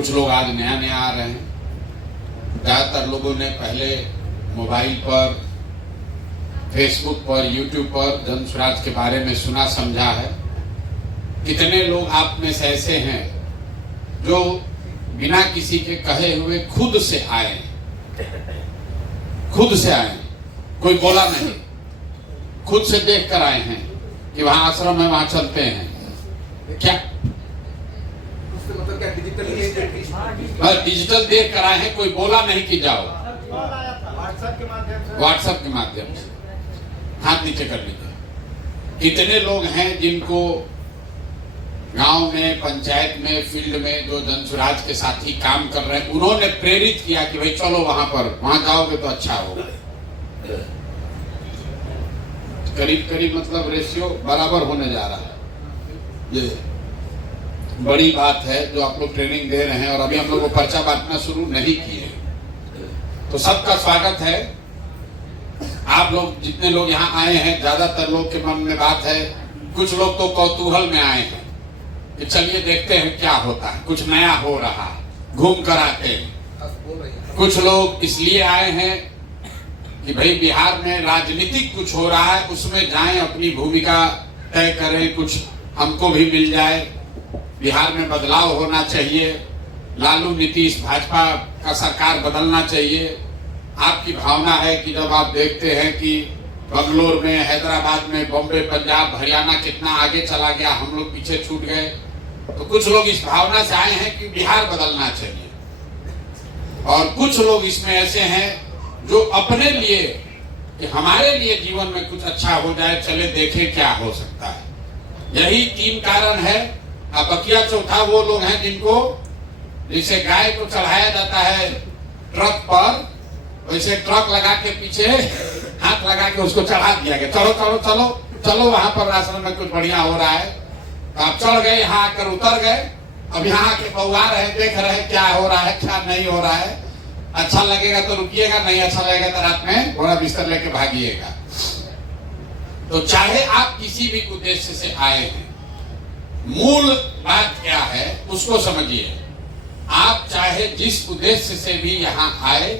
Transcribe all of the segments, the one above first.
कुछ लोग आज नया नया आ रहे हैं। ज़्यादातर लोगों ने पहले मोबाइल पर, फेसबुक पर, यूट्यूब पर जन स्वराज के बारे में सुना समझा है। कितने लोग आप में से ऐसे हैं जो बिना किसी के कहे हुए खुद से आए, खुद से आए, कोई बोला नहीं, खुद से देख कर आए हैं कि वहां आश्रम है, वहां चलते हैं। क्या डिजिटल देख कर आए हैं, कोई बोला नहीं कि जाओ। व्हाट्सएप के माध्यम से हाथ नीचे कर लीजिए। कितने लोग हैं जिनको गांव में, पंचायत में, फील्ड में जो जन स्वराज के साथी काम कर रहे हैं, उन्होंने प्रेरित किया कि भाई चलो वहां पर, वहां जाओगे तो अच्छा होगा। करीब करीब मतलब रेशियो बराबर होने जा रहा है। ये बड़ी बात है जो आप लोग ट्रेनिंग दे रहे हैं, और अभी हम लोग को पर्चा बांटना शुरू नहीं किए, तो सबका स्वागत है। आप लोग जितने लोग यहाँ आए हैं, ज्यादातर लोग के मन में बात है, कुछ लोग तो कौतूहल में आए हैं कि चलिए देखते हैं क्या होता है, कुछ नया हो रहा है, घूम कर आते हैं। कुछ लोग इसलिए आए हैं कि भाई बिहार में राजनीतिक कुछ हो रहा है, उसमें जाएं, अपनी भूमिका तय करें, कुछ हमको भी मिल जाए। बिहार में बदलाव होना चाहिए, लालू नीतीश भाजपा का सरकार बदलना चाहिए। आपकी भावना है कि जब आप देखते हैं कि बंगलोर में, हैदराबाद में, बॉम्बे, पंजाब, हरियाणा कितना आगे चला गया, हम लोग पीछे छूट गए, तो कुछ लोग इस भावना से आए हैं कि बिहार बदलना चाहिए। और कुछ लोग इसमें ऐसे हैं जो अपने लिए, कि हमारे लिए जीवन में कुछ अच्छा हो जाए, चले देखें क्या हो सकता है। यही 3 कारण है। अब बकिया चौथा वो लोग हैं जिनको, जैसे गाय को चढ़ाया जाता है ट्रक पर, वैसे ट्रक लगा के पीछे हाथ लगा के उसको चढ़ा दिया गया, चलो चलो चलो चलो वहां पर राशन में कुछ बढ़िया हो रहा है। तो आप चढ़ गए, यहाँ आकर उतर गए, अब यहाँ के पौवा रहे, देख रहे क्या हो रहा है, क्या नहीं हो रहा है। अच्छा लगेगा तो रुकिएगा, नहीं अच्छा लगेगा तो रात में घोड़ा बिस्तर लेके भागिएगा। तो चाहे आप किसी भी उद्देश्य से आए हैं, मूल बात क्या है उसको समझिए। आप चाहे जिस उद्देश्य से भी यहाँ आए,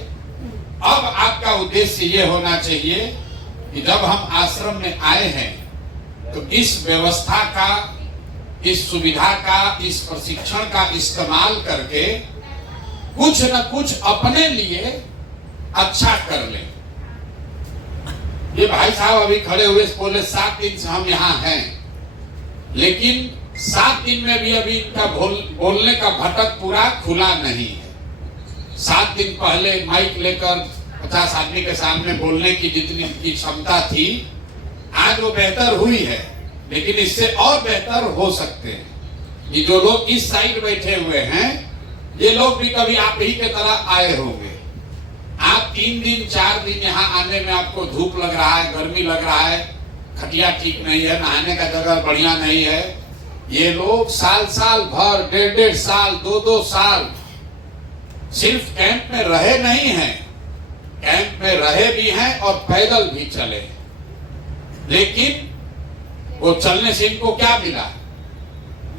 अब आपका उद्देश्य ये होना चाहिए कि जब हम आश्रम में आए हैं तो इस व्यवस्था का, इस सुविधा का, इस प्रशिक्षण का इस्तेमाल करके कुछ न कुछ अपने लिए अच्छा कर लें। ये भाई साहब अभी खड़े हुए बोले 7 दिन से हम यहाँ हैं, लेकिन 7 दिन में भी अभी इनका बोलने का भटक पूरा खुला नहीं है। 7 दिन पहले माइक लेकर 50 आदमी के सामने बोलने की जितनी की क्षमता थी, आज वो बेहतर हुई है, लेकिन इससे और बेहतर हो सकते हैं। ये जो लोग इस साइड बैठे हुए हैं, ये लोग भी कभी आप ही के तरह आए होंगे। आप 3 दिन 4 दिन यहाँ आने में आपको धूप लग रहा है, गर्मी लग रहा है, खटिया ठीक नहीं है, नहाने का जगह बढ़िया नहीं है। ये लोग साल साल भर, 1.5 साल, 2 साल सिर्फ कैंप में रहे नहीं हैं, कैंप में रहे भी हैं और पैदल भी चले। लेकिन वो चलने से इनको क्या मिला?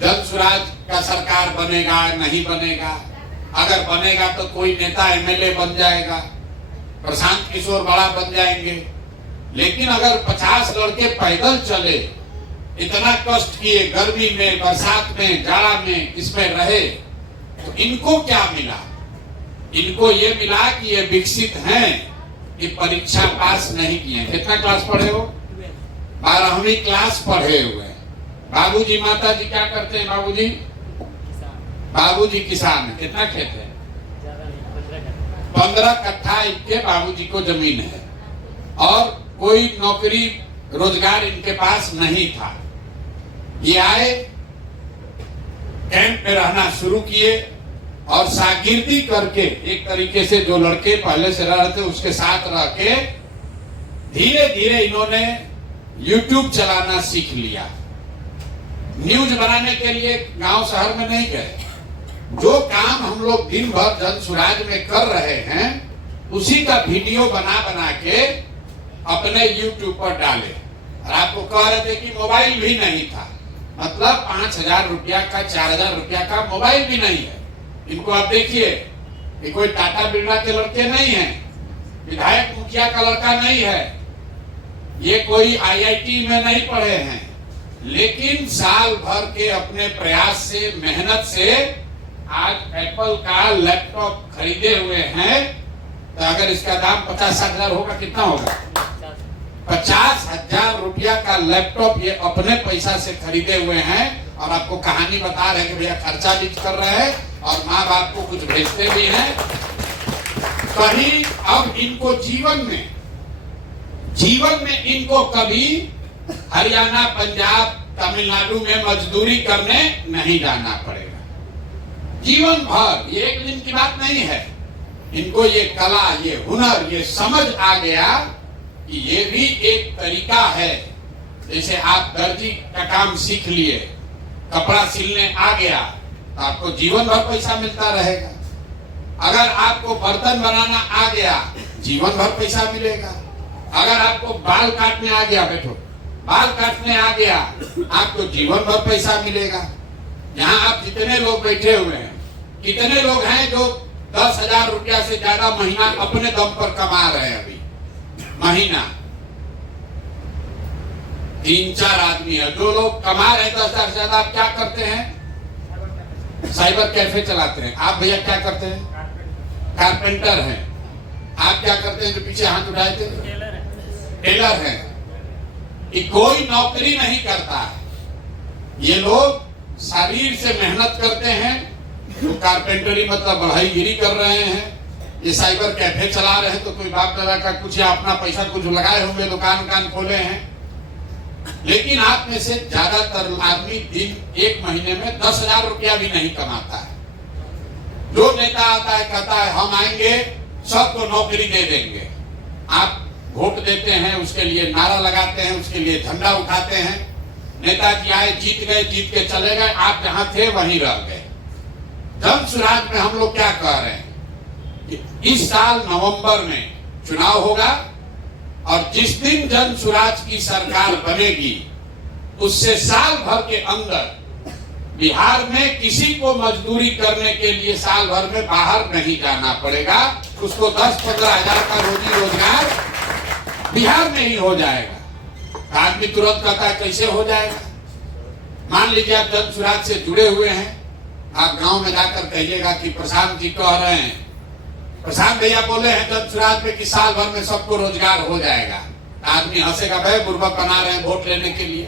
जन स्वराज का सरकार बनेगा, नहीं बनेगा? अगर बनेगा तो कोई नेता एमएलए बन जाएगा, प्रशांत किशोर बड़ा बन जाएंगे। लेकिन अगर 50 लड़के पैदल चले, इतना कष्ट किए, गर्मी में, बरसात में, जाड़ा में, इसमें रहे, तो इनको क्या मिला? इनको ये मिला कि ये विकसित हैं, कि परीक्षा पास नहीं किए। कितना क्लास पढ़े हो? 12वीं क्लास पढ़े हुए। बाबूजी माता जी क्या करते हैं? बाबूजी किसान है। कितना खेत है? 15 कट्ठा इनके बाबूजी को जमीन है, और कोई नौकरी रोजगार इनके पास नहीं था। ये आए, कैंप में रहना शुरू किए, और शागिर्दी करके, एक तरीके से जो लड़के पहले से रह रहे थे उसके साथ रह के धीरे धीरे इन्होंने YouTube चलाना सीख लिया। न्यूज बनाने के लिए गांव शहर में नहीं गए। जो काम हम लोग दिन भर जन स्वराज में कर रहे हैं, उसी का वीडियो बना बना के अपने YouTube पर डाले। और आपको कह रहे थे कि मोबाइल भी नहीं था, मतलब 5,000 रुपया का, 4,000 रुपया का मोबाइल भी नहीं है। इनको आप देखिए, ये कोई टाटा बिरला के लड़के नहीं हैं, विधायक मुखिया का लड़का नहीं है, ये कोई आईआईटी में नहीं पढ़े हैं, लेकिन साल भर के अपने प्रयास से, मेहनत से आज एप्पल का लैपटॉप खरीदे हुए हैं। तो अगर इसका दाम 50-60 हजार होगा, कितना होगा? 50,000 रुपया का लैपटॉप ये अपने पैसा से खरीदे हुए हैं। और आपको कहानी बता रहे हैं कि भैया खर्चा भी कर रहे हैं और माँ बाप को कुछ भेजते भी हैं। कहीं अब इनको जीवन में इनको कभी हरियाणा, पंजाब, तमिलनाडु में मजदूरी करने नहीं जाना पड़ेगा। जीवन भर, ये एक दिन की बात नहीं है। इनको ये कला, ये हुनर, ये समझ आ गया कि ये भी एक तरीका है। जैसे आप दर्जी का काम सीख लिए, कपड़ा सिलने आ गया, तो आपको जीवन भर पैसा मिलता रहेगा। अगर आपको बर्तन बनाना आ गया, जीवन भर पैसा मिलेगा। अगर आपको बाल काटने आ गया, बैठो, बाल काटने आ गया, आपको जीवन भर पैसा मिलेगा। यहाँ आप जितने लोग बैठे हुए हैं, कितने लोग हैं जो 10,000 रुपया से ज्यादा महीना अपने दम पर कमा रहे हैं? अभी महीना 3-4 आदमी है। जो लोग कमा रहे हैं 10,000 से ज्यादा, आप क्या करते हैं? साइबर कैफे चलाते हैं। आप भैया क्या करते हैं? कारपेंटर हैं। आप क्या करते हैं? जो पीछे हाथ उठाए थे, टेलर हैं। कि कोई नौकरी नहीं करता है। ये लोग शरीर से मेहनत करते हैं। तो कारपेंटरी मतलब बढ़ाईगिरी कर रहे हैं, ये साइबर कैफे चला रहे हैं। तो कोई बाप दादा का कुछ या अपना पैसा कुछ लगाए होंगे, दुकान खोले हैं। लेकिन आप में से ज्यादातर आदमी दिन, एक महीने में 10,000 रुपया भी नहीं कमाता है। जो नेता आता है कहता है हम आएंगे, सबको नौकरी दे देंगे। आप वोट देते हैं, उसके लिए नारा लगाते हैं, उसके लिए झंडा उठाते हैं। नेताजी आए, जीत गए, जीत के चले गए, आप जहां थे वहीं रह गए। जन सुराज में हम लोग क्या कह रहे हैं कि इस साल नवंबर में चुनाव होगा और जिस दिन जन सुराज की सरकार बनेगी, उससे साल भर के अंदर बिहार में किसी को मजदूरी करने के लिए साल भर में बाहर नहीं जाना पड़ेगा। उसको 10-15 हजार का रोजी रोजगार बिहार में ही हो जाएगा। आदमी तुरंत कहता है कैसे हो जाएगा? मान लीजिए आप जन सुराज से जुड़े हुए हैं, आप गांव में जाकर कहिएगा कि प्रशांत जी कह रहे हैं, प्रशांत भैया बोले हैं जन सुराज में कि साल भर में सबको रोजगार हो जाएगा। आदमी हंसेगा, भाई बुर्बक बना रहे हैं वोट लेने के लिए।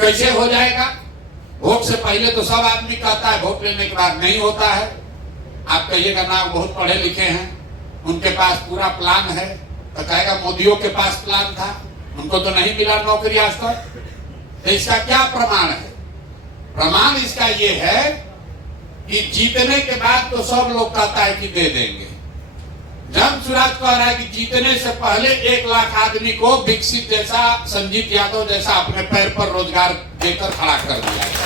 कैसे हो जाएगा? वोट से पहले तो सब आदमी कहता है, वोट लेने के बाद नहीं होता है। आप कहिएगा ना बहुत पढ़े लिखे हैं, उनके पास पूरा प्लान है, तो कहेगा मोदियों के पास प्लान था, उनको तो नहीं मिला नौकरी आज तक। तो इसका क्या प्रमाण है? प्रमाण इसका ये है कि जीतने के बाद तो सब लोग कहता है कि दे देंगे। जन सुराज कह रहा है कि जीतने से पहले 1 लाख आदमी को विकसित जैसा, संजीत यादव जैसा अपने पैर पर रोजगार देकर खड़ा कर दिया जाए।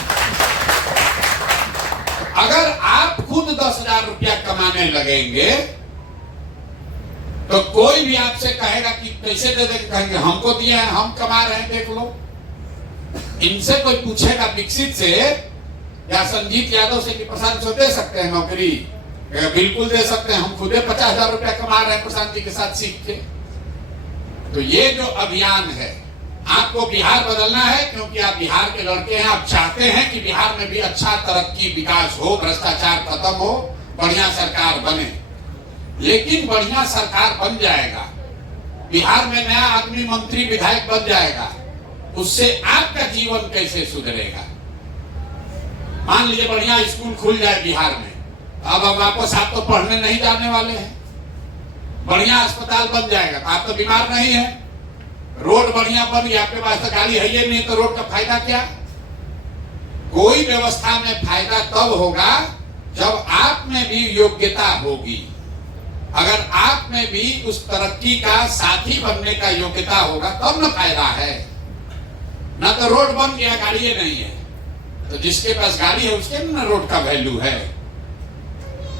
अगर आप खुद 10,000 रुपया कमाने लगेंगे तो कोई भी आपसे कहेगा कि कैसे दे देंगे, कहेंगे हमको दिए हैं, हम कमा रहे हैं, देख लो। इनसे कोई पूछेगा विकसित से या संजीत यादव से कि प्रशांत से दे सकते हैं नौकरी? बिल्कुल दे सकते हैं, हम खुद 50,000 रुपया कमा रहे हैं प्रशांत जी के साथ सीख के। तो ये जो अभियान है, आपको बिहार बदलना है, क्योंकि आप बिहार के लड़के हैं। आप चाहते हैं कि बिहार में भी अच्छा तरक्की, विकास हो, भ्रष्टाचार खत्म हो, बढ़िया सरकार बने। लेकिन बढ़िया सरकार बन जाएगा, बिहार में नया आदमी मंत्री विधायक बन जाएगा, उससे आपका जीवन कैसे सुधरेगा? मान लीजिए बढ़िया स्कूल खुल जाए बिहार में, अब वापस आप तो पढ़ने नहीं जाने वाले हैं। बढ़िया अस्पताल बन जाएगा, आप तो बीमार नहीं है। रोड बढ़िया बन गया, आपके पास तो गाड़ी है ही नहीं, तो रोड का फायदा क्या? कोई व्यवस्था में फायदा तब होगा जब आप में भी योग्यता होगी। अगर आप में भी उस तरक्की का साथी बनने का योग्यता होगा तब न फायदा है। ना तो रोड बन गया, गाड़ी नहीं है, तो जिसके पास गाड़ी है उसके ना रोड का वैल्यू है।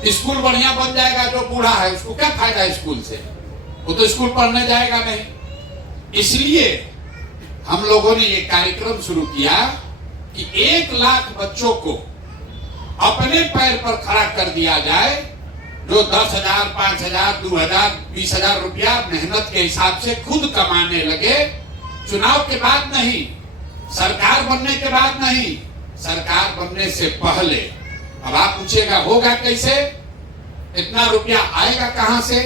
स्कूल बढ़िया बन जाएगा, जो बूढ़ा है उसको क्या फायदा स्कूल से? वो तो स्कूल पढ़ने जाएगा नहीं। इसलिए हम लोगों ने ये कार्यक्रम शुरू किया कि 1 लाख बच्चों को अपने पैर पर खड़ा कर दिया जाए, जो 10,000, 5,000, 2,000, 20,000 रुपया मेहनत के हिसाब से खुद कमाने लगे। चुनाव के बाद नहीं, सरकार बनने के बाद नहीं, सरकार बनने से पहले। अब आप पूछेगा होगा कैसे, इतना रुपया आएगा कहां से,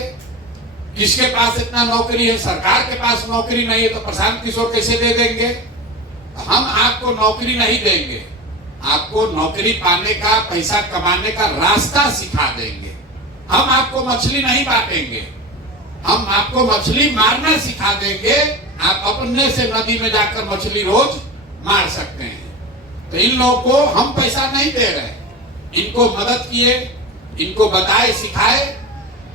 किसके पास इतना नौकरी है? सरकार के पास नौकरी नहीं है तो प्रशांत किशोर कैसे दे देंगे? हम आपको नौकरी नहीं देंगे, आपको नौकरी पाने का, पैसा कमाने का रास्ता सिखा देंगे। हम आपको मछली नहीं बांटेंगे, हम आपको मछली मारना सिखा देंगे। आप अपने से नदी में जाकर मछली रोज मार सकते हैं। तो इन लोगों को हम पैसा नहीं दे रहे, इनको मदद किए, इनको बताए, सिखाए।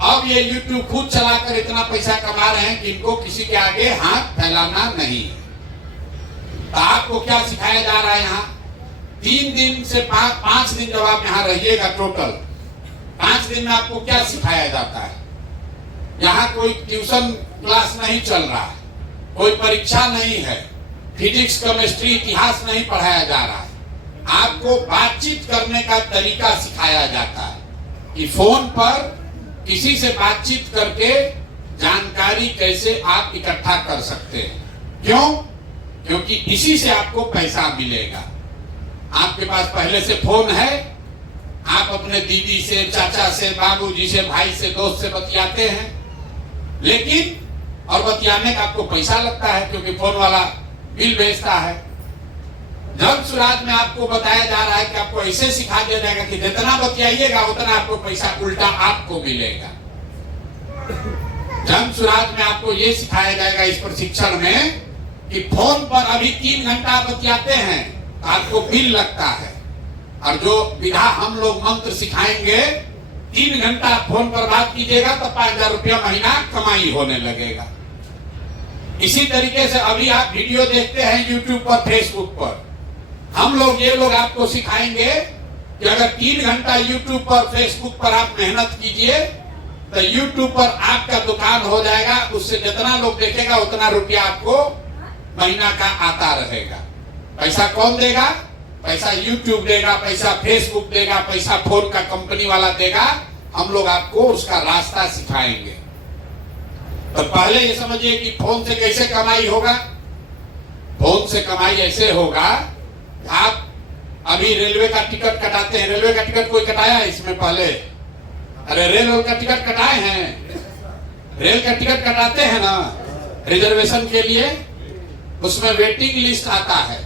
अब ये YouTube खुद चलाकर इतना पैसा कमा रहे हैं कि इनको किसी के आगे हाथ फैलाना नहीं है। तो आपको क्या सिखाया जा रहा है? यहाँ 3 दिन से 5 दिन जब आप यहाँ रहिएगा, टोटल 5 दिन में आपको क्या सिखाया जाता है? यहाँ कोई ट्यूशन क्लास नहीं चल रहा है, कोई परीक्षा नहीं है, फिजिक्स, केमिस्ट्री, इतिहास नहीं पढ़ाया जा रहा है। आपको बातचीत करने का तरीका सिखाया जाता है कि फोन पर किसी से बातचीत करके जानकारी कैसे आप इकट्ठा कर सकते हैं। क्यों? क्योंकि इसी से आपको पैसा मिलेगा। आपके पास पहले से फोन है, आप अपने दीदी से, चाचा से, बाबूजी से, भाई से, दोस्त से बतियाते हैं, लेकिन और बतियाने का आपको पैसा लगता है क्योंकि फोन वाला बिल भेजता है। जन सुराज में आपको बताया जा रहा है कि आपको ऐसे सिखा दिया जाएगा कि जितना बतियाइएगा उतना आपको पैसा उल्टा आपको मिलेगा। जन सुराज में आपको ये सिखाया जाएगा इस प्रशिक्षण में कि फोन पर अभी 3 घंटा बतियाते हैं तो आपको बिल लगता है, और जो विधा हम लोग मंत्र सिखाएंगे, 3 घंटा फोन पर बात कीजिएगा तो 5,000 रुपया महीना कमाई होने लगेगा। इसी तरीके से अभी आप वीडियो देखते हैं YouTube पर, फेसबुक पर, हम लोग ये लोग आपको सिखाएंगे कि अगर 3 घंटा YouTube पर, फेसबुक पर आप मेहनत कीजिए तो YouTube पर आपका दुकान हो जाएगा। उससे जितना लोग देखेगा उतना रुपया आपको महीना का आता रहेगा। पैसा कौन देगा? पैसा YouTube देगा, पैसा फेसबुक देगा, पैसा फोन का कंपनी वाला देगा। हम लोग आपको उसका रास्ता सिखाएंगे। तो पहले ये समझिए कि फोन से कैसे कमाई होगा। फोन से कमाई ऐसे होगा, आप अभी रेलवे का टिकट कटाते हैं, रेलवे का टिकट कोई कटाया है इसमें पहले? अरे रेल का टिकट कटाए हैं, रेल का टिकट कटाते हैं ना रिजर्वेशन के लिए, उसमें वेटिंग लिस्ट आता है,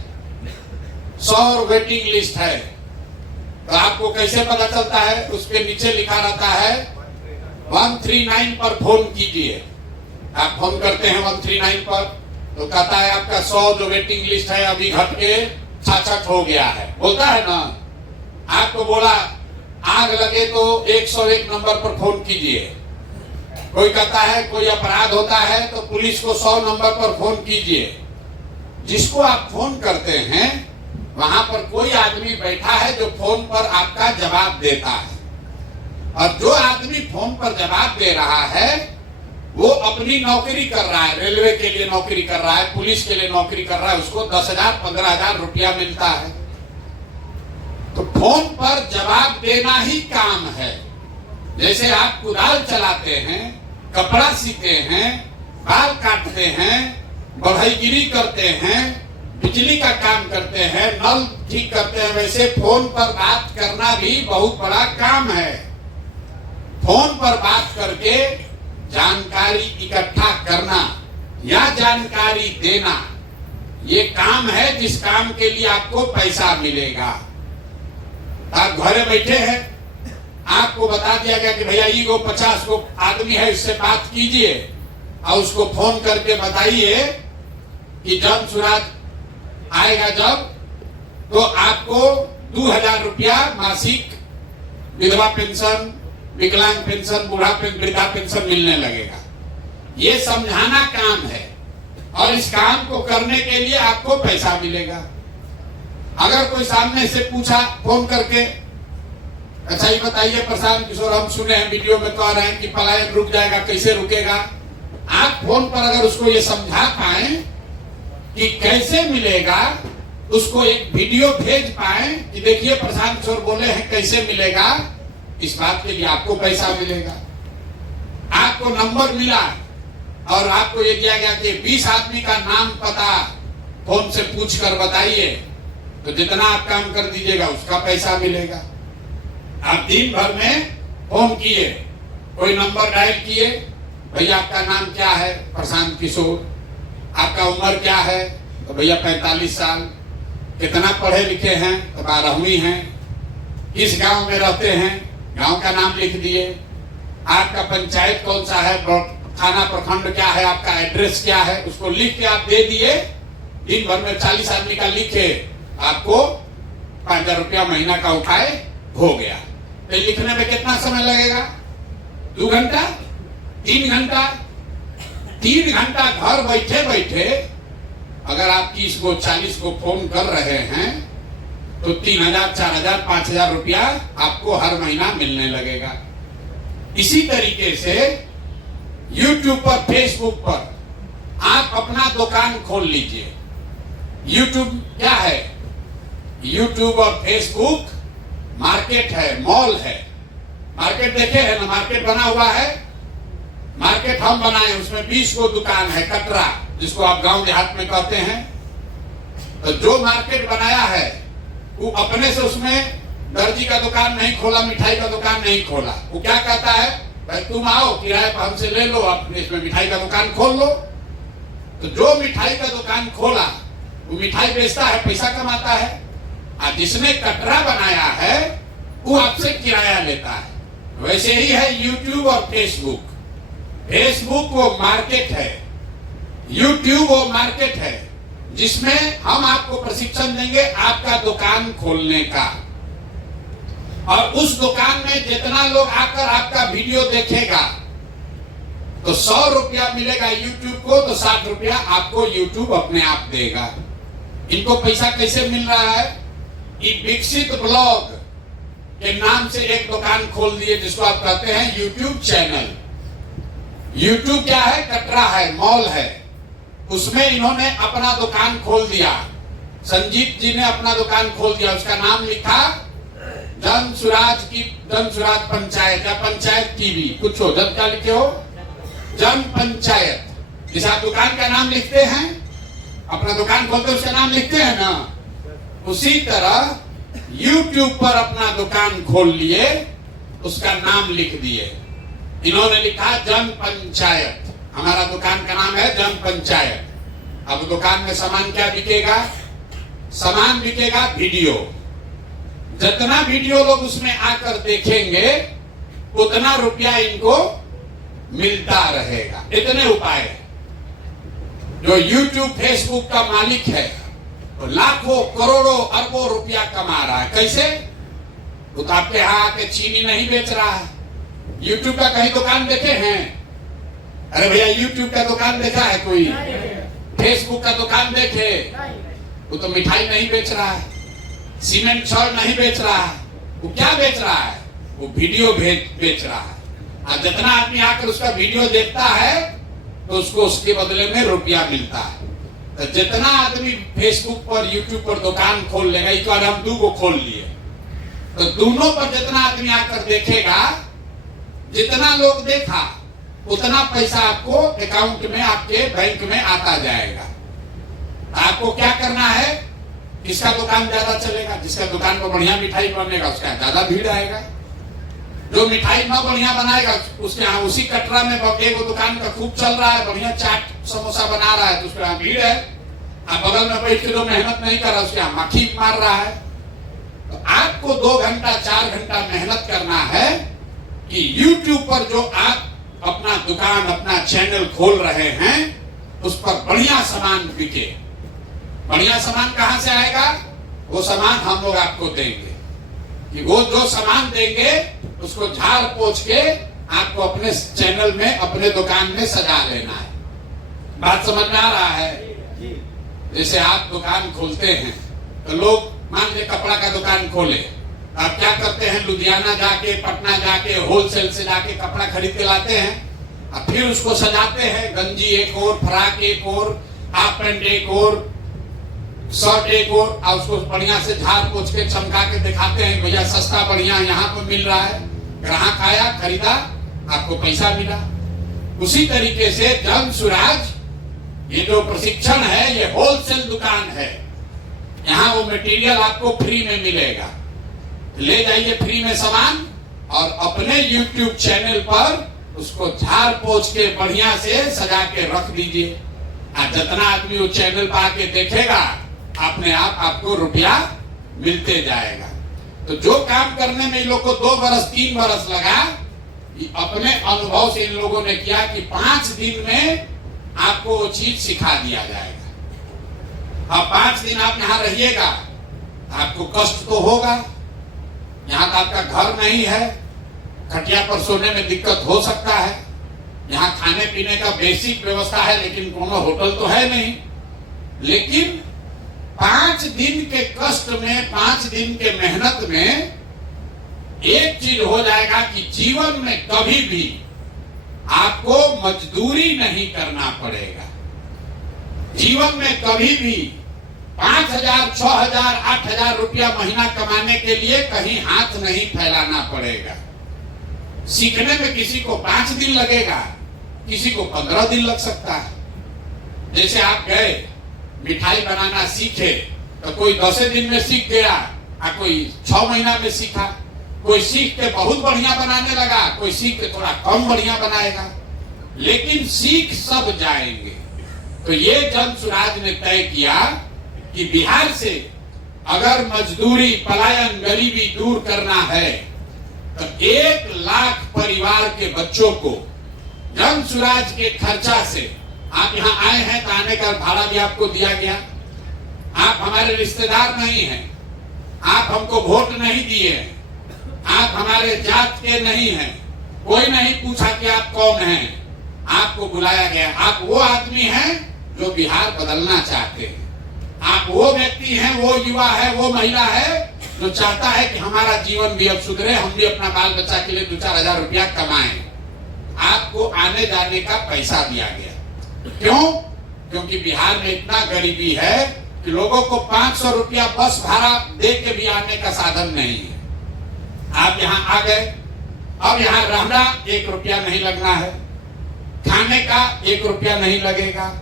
100 वेटिंग लिस्ट है। तो आपको कैसे पता चलता है? उसके नीचे लिखा रहता है 139 पर फोन कीजिए। आप फोन करते हैं 139 पर, तो कहता है आपका 100 जो वेटिंग लिस्ट है अभी घट के 66 हो गया है, बोलता है ना। आपको बोला आग लगे तो 101 नंबर पर फोन कीजिए। कोई कहता है कोई अपराध होता है तो पुलिस को 100 नंबर पर फोन कीजिए। जिसको आप फोन करते हैं वहां पर कोई आदमी बैठा है जो फोन पर आपका जवाब देता है, और जो आदमी फोन पर जवाब दे रहा है वो अपनी नौकरी कर रहा है, रेलवे के लिए नौकरी कर रहा है, पुलिस के लिए नौकरी कर रहा है, उसको 10,000 15,000 रुपया मिलता है। तो फोन पर जवाब देना ही काम है। जैसे आप कुदाल चलाते हैं, कपड़ा सीते हैं, बाल काटते हैं, बढ़ईगिरी करते हैं, बिजली का काम करते हैं, नल ठीक करते हैं, वैसे फोन पर बात करना भी बहुत बड़ा काम है। फोन पर बात करके जानकारी इकट्ठा करना या जानकारी देना, ये काम है जिस काम के लिए आपको पैसा मिलेगा। आप घरे बैठे हैं, आपको बता दिया गया कि भैया ये 50 को आदमी है, इससे बात कीजिए और उसको फोन करके बताइए कि जन सुराज आएगा जब, तो आपको 2,000 रुपया मासिक विधवा पेंशन, विकलांग पेंशन, बूढ़ा वृद्धा पेंशन मिलने लगेगा। ये समझाना काम है, और इस काम को करने के लिए आपको पैसा मिलेगा। अगर कोई सामने से पूछा फोन करके, अच्छा ये बताइए प्रशांत किशोर, हम सुने हैं वीडियो में कह रहे हैं कि पलायन रुक जाएगा, कैसे रुकेगा? आप फोन पर अगर उसको ये समझा पाए कि कैसे मिलेगा, उसको एक वीडियो भेज पाए कि देखिए प्रशांत किशोर बोले हैं, कैसे मिलेगा, इस बात के लिए आपको पैसा मिलेगा। आपको नंबर मिला और आपको ये किया गया कि 20 आदमी का नाम पता फोन से पूछ कर बताइए, तो जितना आप काम कर दीजिएगा उसका पैसा मिलेगा। आप दिन भर में फोन किए, कोई नंबर डायल किए, भैया आपका नाम क्या है, प्रशांत किशोर, आपका उम्र क्या है, तो भैया 45 साल, कितना पढ़े लिखे हैं, तो 12वीं हैं, किस गांव में रहते हैं, गांव का नाम लिख दिए, आपका पंचायत कौन सा है, थाना प्रखंड क्या है, आपका एड्रेस क्या है, उसको लिख के आप दे दिए। दिन भर में 40 आदमी का लिखे, आपको 5000 रुपया महीना का उठाए, हो गया। तो लिखने में कितना समय लगेगा, 2 घंटा, 3 घंटा, 3 घंटा घर बैठे बैठे अगर आप 30 को 40 को फोन कर रहे हैं तो 3000, 4000, 5000 रुपया आपको हर महीना मिलने लगेगा। इसी तरीके से YouTube पर, फेसबुक पर आप अपना दुकान खोल लीजिए। YouTube क्या है, YouTube और फेसबुक मार्केट है, मॉल है। मार्केट देखे है ना, मार्केट बना हुआ है, मार्केट हम बनाए, उसमें 20 को दुकान है, कटरा जिसको आप गांव देहात में कहते हैं। तो जो मार्केट बनाया है वो अपने से उसमें दर्जी का दुकान नहीं खोला, मिठाई का दुकान नहीं खोला। वो क्या कहता है, भाई तुम आओ किराए पर हमसे ले लो, आप इसमें मिठाई का दुकान खोल लो। तो जो मिठाई का दुकान खोला वो मिठाई बेचता है, पैसा कमाता है, और जिसने कटरा बनाया है वो आपसे किराया लेता है। वैसे ही है YouTube और फेसबुक। फेसबुक वो मार्केट है, YouTube वो मार्केट है जिसमें हम आपको प्रशिक्षण देंगे आपका दुकान खोलने का। और उस दुकान में जितना लोग आकर आपका वीडियो देखेगा तो 100 रुपया मिलेगा YouTube को, तो 60 रुपया आपको YouTube अपने आप देगा। इनको पैसा कैसे मिल रहा है, ये विकसित ब्लॉग के नाम से एक दुकान खोल दिए जिसको आप कहते हैं YouTube चैनल। YouTube क्या है, कटरा है, मॉल है, उसमें इन्होंने अपना दुकान खोल दिया। संजीत जी ने अपना दुकान खोल दिया, उसका नाम लिखा जन सुराज पंचायत या पंचायत टीवी, कुछ हो, जब क्या लिखे हो, जन पंचायत। जिस आप दुकान का नाम लिखते हैं, अपना दुकान खोलते उसका नाम लिखते हैं ना, उसी तरह YouTube पर अपना दुकान खोल लिए, उसका नाम लिख दिए। इन्होंने लिखा जन पंचायत, हमारा दुकान का नाम है जन पंचायत। अब दुकान में सामान क्या बिकेगा, सामान बिकेगा वीडियो। जितना वीडियो लोग उसमें आकर देखेंगे उतना रुपया इनको मिलता रहेगा। इतने उपाय है। जो YouTube फेसबुक का मालिक है तो लाखों करोड़ों अरबों रुपया कमा रहा है। कैसे, वो तो आपके यहाँ आके चीनी नहीं बेच रहा है। YouTube का कहीं दुकान देखे हैं, अरे भैया YouTube का दुकान देखा है कोई, फेसबुक का दुकान देखे, वो तो मिठाई नहीं बेच रहा है, सीमेंट छड़ नहीं बेच रहा है, वो क्या बेच रहा है, वो वीडियो बेच रहा है। और जितना आदमी आकर उसका वीडियो देखता है तो उसको उसके बदले में रुपया मिलता है। तो जितना आदमी फेसबुक पर, YouTube पर दुकान खोल लेगा, एक बार हम 2 को खोल लिए, तो दोनों पर जितना आदमी आकर देखेगा, जितना लोग देखा उतना पैसा आपको अकाउंट में, आपके बैंक में आता जाएगा। आपको क्या करना है, किसका दुकान ज्यादा चलेगा, जिसका दुकान पर बढ़िया मिठाई बनेगा उसका ज्यादा भीड़ आएगा। जो मिठाई न बढ़िया बनाएगा उसके यहाँ, उसी कटरा में एक दुकान का खूब चल रहा है, बढ़िया चाट समोसा बना रहा है, तो उसके यहाँ भीड़ है। अब बगल में बैठ के जो मेहनत नहीं कर रहा उसके यहाँ मक्खी मार रहा है। तो आपको 2 घंटा 4 घंटा मेहनत करना है कि YouTube पर जो आप अपना दुकान, अपना चैनल खोल रहे हैं उस पर बढ़िया सामान बिके। बढ़िया सामान कहां से आएगा, वो सामान हम लोग आपको देंगे। कि वो जो सामान देंगे उसको झाड़ पोंछ के आपको अपने चैनल में, अपने दुकान में सजा लेना है। बात समझ में आ रहा है। जैसे आप दुकान खोलते हैं तो लोग मान लीजिए कपड़ा का दुकान खोले, आप क्या करते हैं, लुधियाना जाके, पटना जाके, होलसेल से जाके कपड़ा खरीद के लाते हैं, और फिर उसको सजाते हैं। गंजी एक और, फ्राक एक और, हाफ पैंट एक और, शर्ट एक और उसको बढ़िया से झाड़ पोछ के चमका के दिखाते हैं, भैया सस्ता बढ़िया यहाँ पर मिल रहा है। ग्राहक आया, खरीदा, आपको पैसा मिला। उसी तरीके से जन सुराज ये जो प्रशिक्षण है, ये होलसेल दुकान है। यहाँ वो मटेरियल आपको फ्री में मिलेगा, ले जाइए फ्री में सामान और अपने YouTube चैनल पर उसको झाड़ पोछ के बढ़िया से सजा के रख दीजिए। जितना आदमी वो चैनल पर आके देखेगा, अपने आप आपको रुपया मिलते जाएगा। तो जो काम करने में इन लोग को 2 बरस 3 बरस लगा, अपने अनुभव से इन लोगों ने किया कि 5 दिन में आपको वो चीज सिखा दिया जाएगा। अब 5 दिन आप यहाँ रहिएगा, आपको कष्ट तो होगा। यहाँ तो आपका घर नहीं है, खटिया पर सोने में दिक्कत हो सकता है। यहाँ खाने पीने का बेसिक व्यवस्था है, लेकिन कोनो होटल तो है नहीं। लेकिन 5 दिन के कष्ट में, 5 दिन के मेहनत में एक चीज हो जाएगा कि जीवन में कभी भी आपको मजदूरी नहीं करना पड़ेगा। जीवन में कभी भी 5,000, 6,000, 8,000 रुपया महीना कमाने के लिए कहीं हाथ नहीं फैलाना पड़ेगा। सीखने में किसी को 5 दिन लगेगा, किसी को 15 दिन लग सकता है। जैसे आप गए मिठाई बनाना सीखे, तो कोई 10 दिन में सीख गया, कोई 6 महीना में सीखा। कोई सीख के बहुत बढ़िया बनाने लगा, कोई सीख के थोड़ा कम बढ़िया बनाएगा, लेकिन सीख सब जाएंगे। तो ये जन सुराज ने तय किया कि बिहार से अगर मजदूरी, पलायन, गरीबी दूर करना है तो 1 लाख परिवार के बच्चों को जन सुराज के खर्चा से, आप यहाँ आए हैं तो आने का भाड़ा भी आपको दिया गया। आप हमारे रिश्तेदार नहीं हैं, आप हमको वोट नहीं दिए, आप हमारे जात के नहीं हैं, कोई नहीं पूछा कि आप कौन हैं, आपको बुलाया गया। आप वो आदमी हैं जो बिहार बदलना चाहते हैं। आप वो व्यक्ति हैं, वो युवा है, वो महिला है जो चाहता है कि हमारा जीवन भी अब सुधरे, हम भी अपना बाल बच्चा के लिए 2-4 हजार रुपया कमाएं। आपको आने जाने का पैसा दिया गया। क्यों? क्योंकि बिहार में इतना गरीबी है कि लोगों को 500 रुपया बस भाड़ा दे के भी आने का साधन नहीं है। आप यहाँ आ गए, अब यहाँ रहना 1 रुपया नहीं लगना है, खाने का 1 रुपया नहीं लगेगा।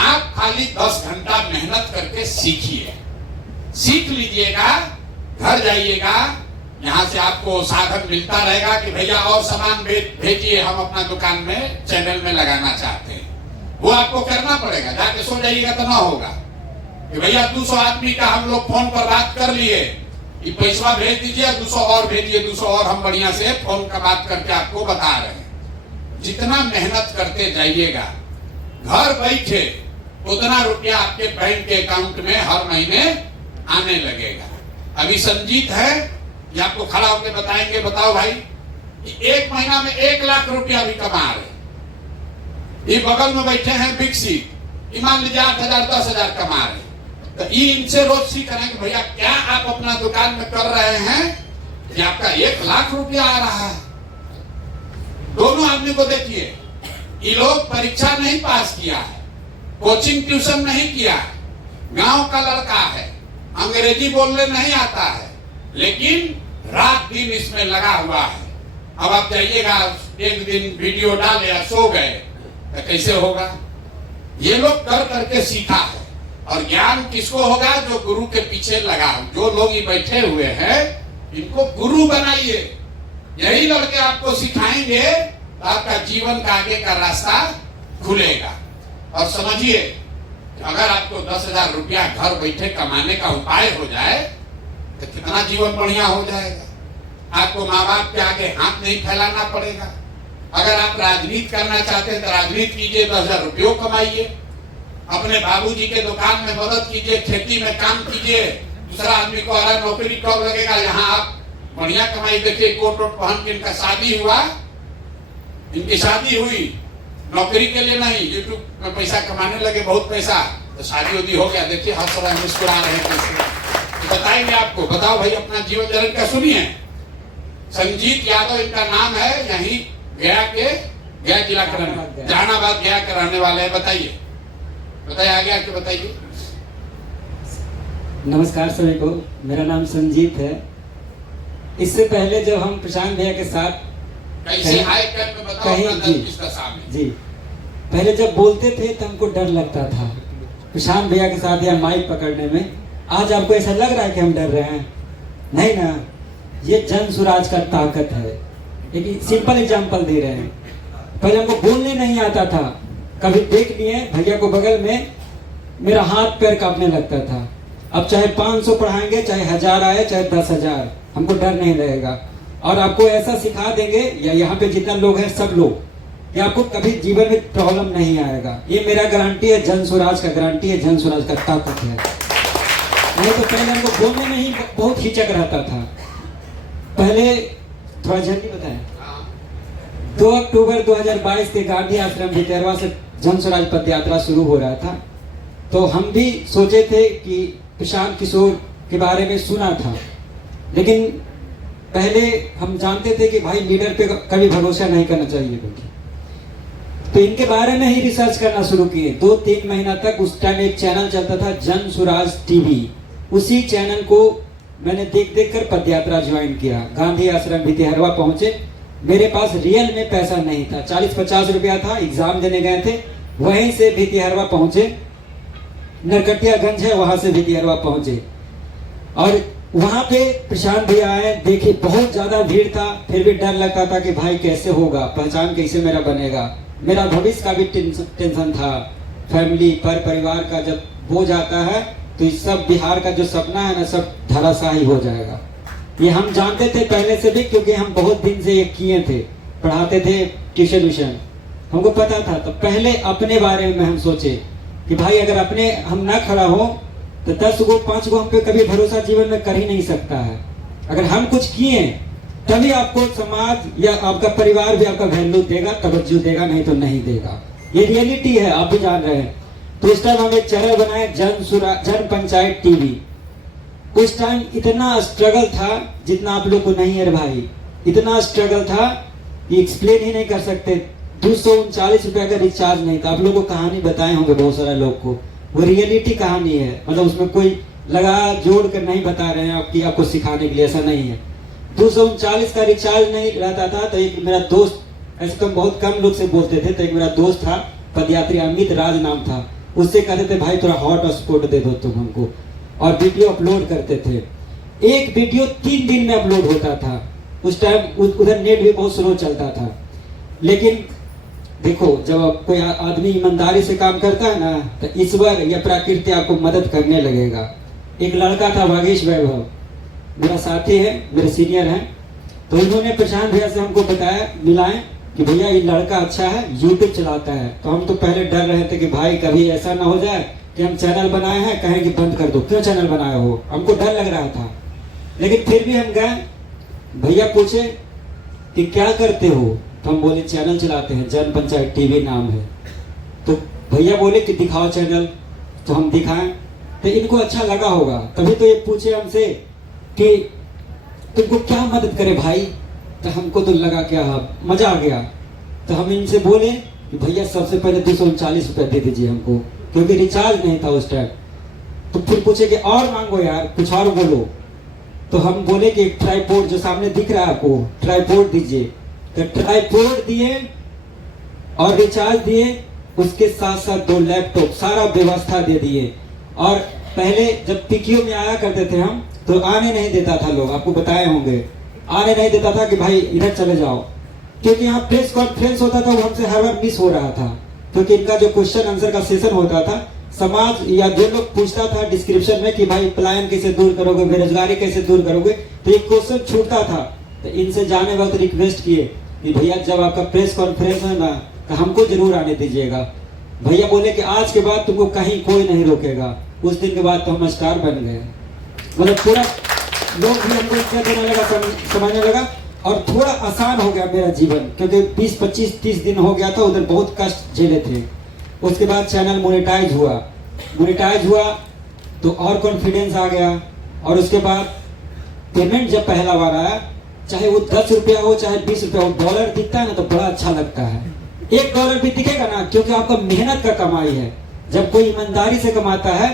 आप खाली 10 घंटा मेहनत करके सीखिए, सीख लीजिएगा, घर जाइएगा, यहाँ से आपको साधन मिलता रहेगा कि भैया और सामान भेजिए, हम अपना दुकान में चैनल में लगाना चाहते हैं। वो आपको करना पड़ेगा, जाके सो जाइएगा तो ना होगा कि भैया 200 आदमी का हम लोग फोन पर बात कर लिए, ये पैसा भेज दीजिए, 200 और भेजिए, 200 और हम बढ़िया से फोन का बात करके आपको बता रहे हैं। जितना मेहनत करते जाइएगा, घर बैठे उतना रुपया आपके बैंक के अकाउंट में हर महीने आने लगेगा। अभी संजीत है, ये आपको खड़ा होकर बताएंगे, बताओ भाई, 1 महीना में 1 लाख रुपया भी कमा रहे। ये बगल में बैठे हैं विकसित, मान लीजिए 8,000, 10,000 कमा रहे। तो ये इनसे रोज सीख रहे हैं कि भैया क्या आप अपना दुकान में कर रहे हैं कि आपका 1 लाख रुपया आ रहा है। दोनों आदमी को देखिए, ये लोग परीक्षा नहीं पास किया है, कोचिंग ट्यूशन नहीं किया है, गांव का लड़का है, अंग्रेजी बोलने नहीं आता है, लेकिन रात दिन इसमें लगा हुआ है। अब आप जाइएगा, एक दिन वीडियो डाले या सो गए तो कैसे होगा? ये लोग कर करके सीखा है। और ज्ञान किसको होगा? जो गुरु के पीछे लगा। जो लोग ये बैठे हुए हैं, इनको गुरु बनाइए। यही लड़के आपको सिखाएंगे तो आपका जीवन का आगे का रास्ता खुलेगा। और समझिए, अगर आपको 10,000 रुपया घर बैठे कमाने का उपाय हो जाए तो कितना जीवन बढ़िया हो जाएगा। आपको माँ बाप के आगे हाथ नहीं फैलाना पड़ेगा। अगर आप राजनीति करना चाहते हैं तो राजनीति कीजिए, 10,000 रुपये कमाइए, अपने बाबूजी के दुकान में मदद कीजिए, खेती में काम कीजिए। दूसरा आदमी को अरे नौकरी कब लगेगा, यहाँ आप बढ़िया कमाई। देखिए कोट वोट पहन के इनका शादी हुआ, इनकी शादी हुई नौकरी के लिए नहीं, यूट्यूब में पैसा कमाने लगे, बहुत पैसा, तो शादी उदी हो गया। देखिए हंस रहे हैं, मुस्कुरा रहे हैं। तो बताएंगे आपको, बताओ भाई अपना जीवन चरण का सुनिए। संजीत यादव इनका नाम है, यही गया जिला का, जहानाबाद गया के रहने वाले हैं। बताइए बताइए, आगे आके बताइए। नमस्कार सभी को, मेरा नाम संजीत है। इससे पहले जब हम प्रशांत भैया के साथ कैसे आए कर में बताओ अपना दर्द किसका सामने जी पहले जब बोलते थे तो हमको डर लगता था प्रशांत भैया के साथ या माइक पकड़ने में। आज आपको ऐसा लग रहा है कि हम डर रहे हैं? नहीं ना, ये जन सुराज का ताकत है। एक सिंपल एग्जांपल दे रहे हैं। पहले हमको बोलने नहीं आता था, कभी देख लिए भैया को बगल में, मेरा हाथ पैर कांपने लगता था। अब चाहे 500 पढ़ाएंगे, चाहे 1000 आए, चाहे 10,000, हमको डर नहीं रहेगा। और आपको ऐसा सिखा देंगे, या यहाँ पे जितना लोग हैं सब लोग, कि आपको कभी जीवन में प्रॉब्लम नहीं आएगा। ये मेरा गारंटी है, जन स्वराज का गारंटी है, जन स्वराज का ताकत है। नहीं तो पहले हमको बोलने में ही बहुत हिचक रहता था। पहले थोड़ा जल्दी बताएं। 2 अक्टूबर 2022 के गांधी आश्रम भितरवा से जन स्वराज पद यात्रा शुरू हो रहा था। तो हम भी सोचे थे कि प्रशांत किशोर के बारे में सुना था, लेकिन पहले हम जानते थे कि भाई लीडर पे कभी भरोसा नहीं करना चाहिए। तो इनके बारे में ही रिसर्च करना शुरू किए। 2-3 महीना तक उस टाइम एक चैनल चलता था, जन सुराज टीवी। उसी चैनल को मैंने देख देख कर पदयात्रा ज्वाइन किया। गांधी आश्रम भितिहरवा पहुंचे। मेरे पास रियल में पैसा नहीं था, 40-50 रुपया था। एग्जाम देने गए थे, वहीं से भितिहरवा पहुंचे। नरकटियागंज है, वहां से भितिहरवा पहुंचे और वहां पे प्रशांत भैया आए। देखे बहुत ज्यादा भीड़ था, फिर भी डर लगता था कि भाई कैसे होगा, पहचान कैसे मेरा बनेगा। मेरा भविष्य का भी टेंशन था। फैमिली पर परिवार का जब बोझ आता है तो इस सब बिहार का जो सपना है ना, सब धराशायी हो जाएगा। ये हम जानते थे पहले से भी, क्योंकि हम बहुत दिन से ये किए थे, पढ़ाते थे ट्यूशन व्यूशन, हमको पता था। तो पहले अपने बारे में हम सोचे कि भाई अगर अपने हम ना खड़ा हो तो 10 गो 5 गो हम पे कभी भरोसा जीवन में कर ही नहीं सकता है। अगर हम कुछ किए तभी आपको समाज या आपका परिवार भी आपका वैल्यू देगा, तवज्जो देगा, नहीं तो नहीं देगा। ये रियलिटी है, आप भी जान रहे हैं। तो इस टाइम हम एक चैनल बनाए, जन पंचायत टीवी। उस टाइम इतना स्ट्रगल था जितना आप लोग को नहीं है भाई। इतना स्ट्रगल था कि एक्सप्लेन ही नहीं कर सकते। 239 रुपया का रिचार्ज नहीं था। आप लोगों को कहानी बताए होंगे बहुत सारे लोग को, वो रियलिटी कहानी है। मतलब उसमें कोई लगा जोड़ कर नहीं बता रहे हैं आपकी, आपको सिखाने के लिए, ऐसा नहीं है। 239 का रिचार्ज नहीं रहता था। तो एक मेरा दोस्त, ऐसे तो बहुत कम लोग से बोलते थे, तो एक मेरा दोस्त था पदयात्री, अमित राज नाम था। उससे कहते थे भाई थोड़ा हॉटस्पॉट दे दो तुम हमको, और वीडियो अपलोड करते थे। एक वीडियो 3 दिन में अपलोड होता था। उस टाइम उधर नेट भी बहुत स्लो चलता था। लेकिन देखो, जब कोई आदमी ईमानदारी से काम करता है ना, तो ईश्वर या प्रकृति आपको मदद करने लगेगा। एक लड़का था वागीश वैभव, मेरा साथी है, मेरे सीनियर हैं। तो इन्होंने प्रशांत भैया से हमको बताया, मिलाएं कि भैया ये लड़का अच्छा है, यूट्यूब चलाता है। तो हम तो पहले डर रहे थे कि भाई कभी ऐसा ना हो जाए कि हम चैनल बनाए हैं, कहें कि बंद कर दो, क्यों चैनल बनाए हो, हमको डर लग रहा था। लेकिन फिर भी हम गए। भैया पूछे कि क्या करते हो, तो हम बोले चैनल चलाते हैं, जन पंचायत टीवी नाम है। तो भैया बोले कि दिखाओ चैनल। तो हम दिखाएं, तो इनको अच्छा लगा होगा, तभी तो ये पूछे हमसे कि तुमको क्या मदद करे भाई। तो हमको तो लगा क्या, मजा आ गया। तो हम इनसे बोले कि भैया सबसे पहले 239 रुपया दे दीजिए हमको, क्योंकि रिचार्ज नहीं था उस टाइम। तो फिर पूछे कि और मांगो यार, कुछ और बोलो। तो हम बोले कि एक ट्राइपॉड जो सामने दिख रहा है आपको, ट्राइपॉड दीजिए। तो ट्राइपॉड दिए और रिचार्ज दिए, उसके साथ साथ 2 लैपटॉप, सारा व्यवस्था दे दिए। और पहले जब पीक्यू में आया करते थे हम, तो आने नहीं देता था लोग, आपको बताए होंगे, आने नहीं देता था कि भाई इधर चले जाओ, क्योंकि यहाँ प्रेस कॉन्फ्रेंस होता था, वो हमसे हर बार मिस हो रहा था। क्योंकि इनका जो क्वेश्चन आंसर का सेशन होता था, समाज या जो लोग पूछता था डिस्क्रिप्शन में कि भाई पलायन कैसे दूर करोगे, बेरोजगारी कैसे दूर करोगे, तो ये क्वेश्चन छूटता था। तो इनसे जाने वक्त रिक्वेस्ट किए कि भैया जब आपका प्रेस कॉन्फ्रेंस है ना, तो हमको जरूर आने दीजिएगा। भैया बोले कि आज के बाद तुमको कहीं कोई नहीं रोकेगा। उस दिन के बाद तो हम स्टार बन गए। मतलब पूरा लोग भी हमको क्या देने लगा, समझने लगा, और थोड़ा आसान हो गया मेरा जीवन, क्योंकि 20-25-30 दिन हो गया था, उधर बहुत कष्ट झेले थे। उसके बाद चैनल मोनेटाइज हुआ तो और कॉन्फिडेंस आ गया। और उसके बाद पेमेंट जब पहला बार आया, चाहे वो 10 रुपया हो चाहे 20 रुपया हो, डॉलर दिखता है ना तो बड़ा अच्छा लगता है। $1 भी दिखेगा ना, क्योंकि आपका मेहनत का कमाई है। जब कोई ईमानदारी से कमाता है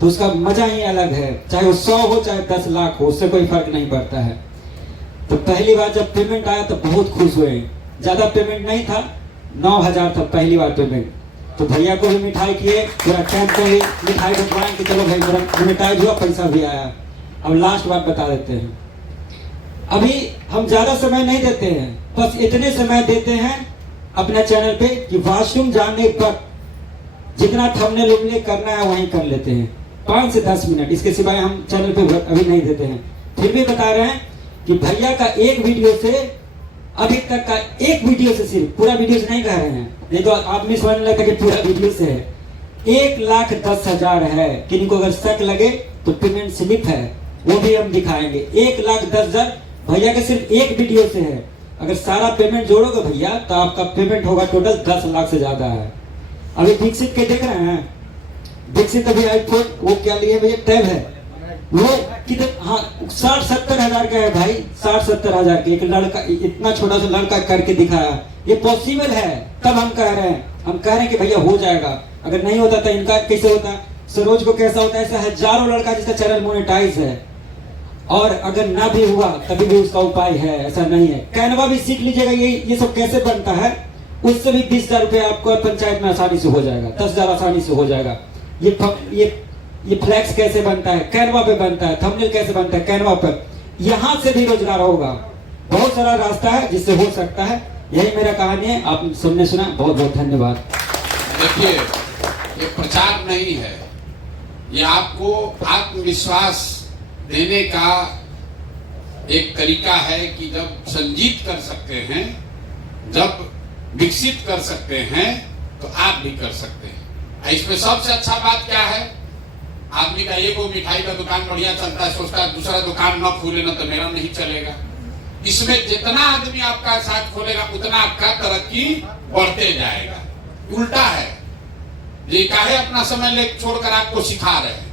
तो उसका मजा ही अलग है। चाहे वो 100 हो चाहे 10 लाख हो, उससे कोई फर्क नहीं पड़ता है। तो पहली बार जब पेमेंट आया तो बहुत खुश हुए। ज्यादा पेमेंट नहीं था, 9,000 था पहली बार पेमेंट। तो भैया को भी मिठाई किए, पूरा कैंप को भी मिठाई बंटवाएं कि चलो भाई मेरा मोनेटाइज हुआ, पैसा भी आया। अब लास्ट बात बता देते हैं, अभी हम ज्यादा समय नहीं देते हैं, बस इतने समय देते हैं अपने चैनल पे कि वॉशरूम जाने पर जितना थंबनेल उम्मीद करना है वहीं कर लेते हैं, 5 से 10 मिनट, इसके सिवाय हम चैनल पे अभी नहीं देते हैं। फिर भी बता रहे हैं कि भैया का एक वीडियो से, अभी तक का एक वीडियो से, सिर्फ पूरा वीडियो से नहीं कह रहे हैं, नहीं तो आदमी समझने लगता कि पूरा वीडियो से है, 1,10,000 है। किन्हीं को अगर शक लगे तो पेमेंट स्लिप है, वो भी हम दिखाएंगे। 1,10,000 भैया के सिर्फ एक वीडियो से है। अगर सारा पेमेंट जोड़ोगे भैया तो आपका पेमेंट होगा टोटल 10 लाख से ज्यादा है। अभी दीक्षित के देख रहे हैं, दीक्षित अभी आईफोन वो क्या लिए भैया, टैब है, वो कितने, हाँ 60-70 हजार का है भाई, 60-70 हजार के। एक लड़का, इतना छोटा सा लड़का करके दिखाया, ये पॉसिबल है। तब हम कह रहे हैं, कि भैया हो जाएगा। अगर नहीं होता तो इनका कैसे होता, सरोज को कैसा होता, ऐसा हजारों लड़का जिसका चैनल मोनेटाइज है। और अगर ना भी हुआ तभी भी उसका उपाय है, ऐसा नहीं है। कैनवा भी सीख लीजिएगा, ये सब कैसे बनता है, उससे भी 20,000 रुपये आपको पंचायत में आसानी से हो जाएगा, 10,000 आसानी से हो जाएगा। ये फ्लैक्स कैसे बनता है, कैनवा पे बनता है। थंबनेल कैसे बनता है, कैनवा पर। यहाँ से भी रोजगार होगा, बहुत सारा रास्ता है जिससे हो सकता है। यही मेरा कहानी है, आप सबने सुना, बहुत बहुत धन्यवाद। देखिए, ये प्रचार नहीं है, ये आपको आत्मविश्वास देने का एक तरीका है कि जब संजीत कर सकते हैं, जब विकसित कर सकते हैं, तो आप भी कर सकते हैं। इसमें सबसे अच्छा बात क्या है, आदमी का एक वो मिठाई का दुकान बढ़िया चलता है, सोचता है दूसरा दुकान न खोले ना तो मेरा नहीं चलेगा। इसमें जितना आदमी आपका साथ खोलेगा उतना आपका तरक्की बढ़ते जाएगा। उल्टा है, ये काहे अपना समय ले छोड़कर आपको सिखा रहे हैं,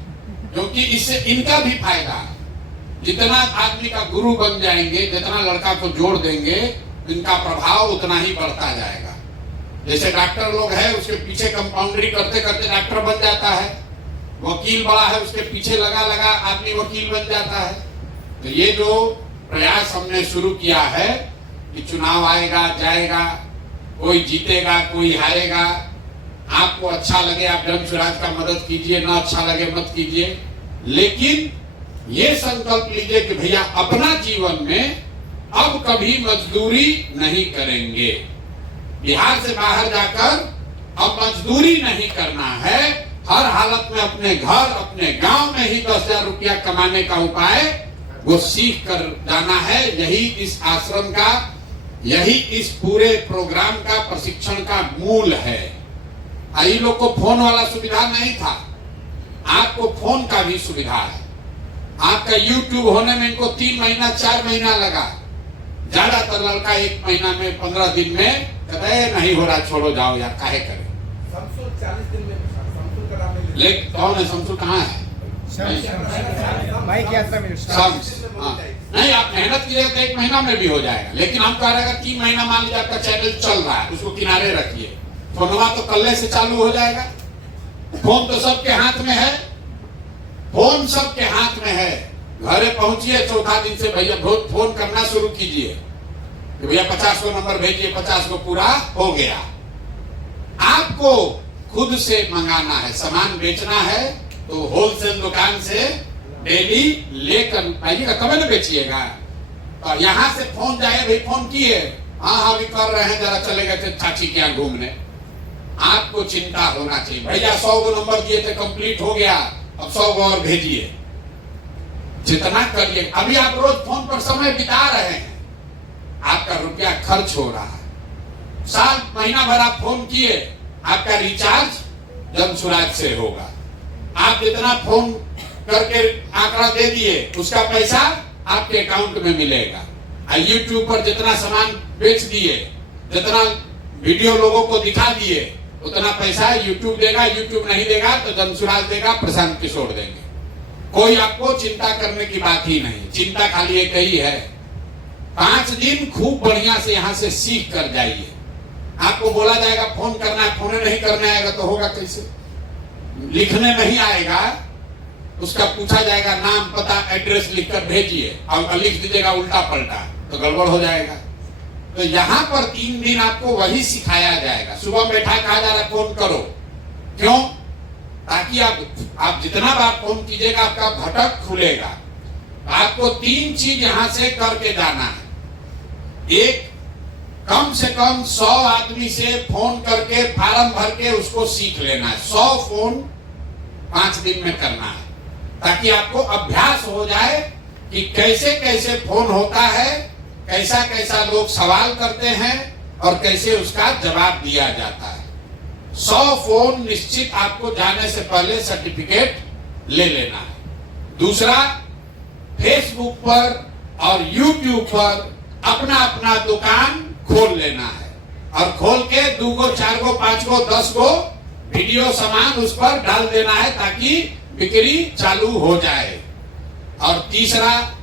क्योंकि इससे इनका भी फायदा है। जितना आदमी का गुरु बन जाएंगे, जितना लड़का को जोड़ देंगे, इनका प्रभाव उतना ही बढ़ता जाएगा। जैसे डॉक्टर लोग हैं, उसके पीछे कंपाउंडरी करते करते डॉक्टर बन जाता है। वकील बड़ा है, उसके पीछे लगा लगा आदमी वकील बन जाता है। तो ये जो प्रयास हमने शुरू किया है कि चुनाव आएगा जाएगा, कोई जीतेगा कोई हारेगा, आपको अच्छा लगे आप जन स्वराज का मदद कीजिए, ना अच्छा लगे मत कीजिए, लेकिन ये संकल्प लीजिए कि भैया अपना जीवन में अब कभी मजदूरी नहीं करेंगे। बिहार से बाहर जाकर अब मजदूरी नहीं करना है, हर हालत में अपने घर अपने गांव में ही 10,000 रुपया कमाने का उपाय वो सीख कर जाना है। यही इस आश्रम का, यही इस पूरे प्रोग्राम का प्रशिक्षण का मूल है। आई लोग को फोन वाला सुविधा नहीं था, आपको फोन का भी सुविधा है। आपका YouTube होने में इनको 3 महीना 4 महीना लगा, ज्यादातर लड़का 1 महीना में 15 दिन में कहते नहीं हो रहा, छोड़ो जाओ यार, काहे करें। शमसुल 40 दिन में लेकिन कौन है शमसुल, कहाँ है? नहीं, आप मेहनत कीजिएगा तो 1 महीना में भी हो जाएगा, लेकिन हम कह रहे हैं 3 महीना मान लीजिए आपका चैनल चल रहा है, उसको किनारे रखिए, फोनवा तो कल्ले से चालू हो जाएगा। फोन तो सबके हाथ में है, फोन सबके हाथ में है। घरे पहुंचिए, चौथा दिन से भैया फोन करना शुरू कीजिए कि भैया 50 को नंबर भेजिए, 50 को पूरा हो गया। आपको खुद से मंगाना है, सामान बेचना है तो होलसेल दुकान से डेली लेकर आइएगा, कभी न बेचिएगा। और यहाँ से फोन जाए, भाई फोन किए, हाँ भी कर रहे हैं, जरा चले गए थे चाची के यहाँ घूमने। आपको चिंता होना चाहिए, भैया 100 को नंबर दिए थे, कंप्लीट हो गया, अब 100 को और भेजिए, जितना करिए। अभी आप रोज फोन पर समय बिता रहे हैं, आपका रुपया खर्च हो रहा है। साल महीना भर आप फोन किए, आपका रिचार्ज जन स्वराज से होगा। आप जितना फोन करके आंकड़ा दे दिए, उसका पैसा आपके अकाउंट में मिलेगा। YouTube पर जितना सामान बेच दिए, जितना वीडियो लोगों को दिखा दिए, उतना पैसा YouTube देगा। YouTube नहीं देगा तो जन स्वराज देगा, प्रशांत किशोर देंगे। कोई आपको चिंता करने की बात ही नहीं, चिंता खाली एक ही है, 5 दिन खूब बढ़िया से यहाँ से सीख कर जाइए। आपको बोला जाएगा फोन करना है, फोन नहीं करने आएगा तो होगा कैसे? लिखने नहीं आएगा उसका पूछा जाएगा नाम पता एड्रेस लिखकर भेजिए, और लिख दीजिएगा उल्टा पलटा तो गड़बड़ हो जाएगा। तो यहाँ पर 3 दिन आपको वही सिखाया जाएगा। सुबह बैठा कहा जा रहा है फोन करो, क्यों? ताकि आप जितना बार फोन कीजिएगा आपका भटक खुलेगा। आपको 3 चीज यहां से करके जाना है। एक, कम से कम 100 आदमी से फोन करके फार्म भर के उसको सीख लेना है। 100 फोन 5 दिन में करना है, ताकि आपको अभ्यास हो जाए कि कैसे कैसे फोन होता है, कैसा कैसा लोग सवाल करते हैं और कैसे उसका जवाब दिया जाता है। 100 फोन निश्चित आपको जाने से पहले सर्टिफिकेट ले लेना है। दूसरा, फेसबुक पर और यूट्यूब पर अपना अपना दुकान खोल लेना है, और खोल के 2 गो 4 गो 5 गो 10 गो वीडियो सामान उस पर डाल देना है, ताकि बिक्री चालू हो जाए। और तीसरा,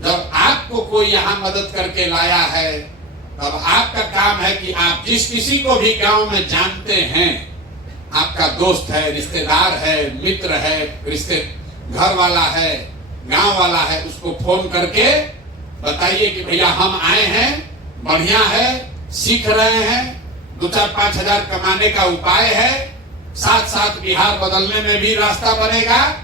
जब आपको कोई यहाँ मदद करके लाया है, तब आपका काम है कि आप जिस किसी को भी गांव में जानते हैं, आपका दोस्त है, रिश्तेदार है, मित्र है, रिश्ते घर वाला है, गांव वाला है, उसको फोन करके बताइए कि भैया हम आए हैं, बढ़िया है, सीख रहे हैं, 2-4-5 हजार कमाने का उपाय है, साथ साथ बिहार बदलने में भी रास्ता बनेगा।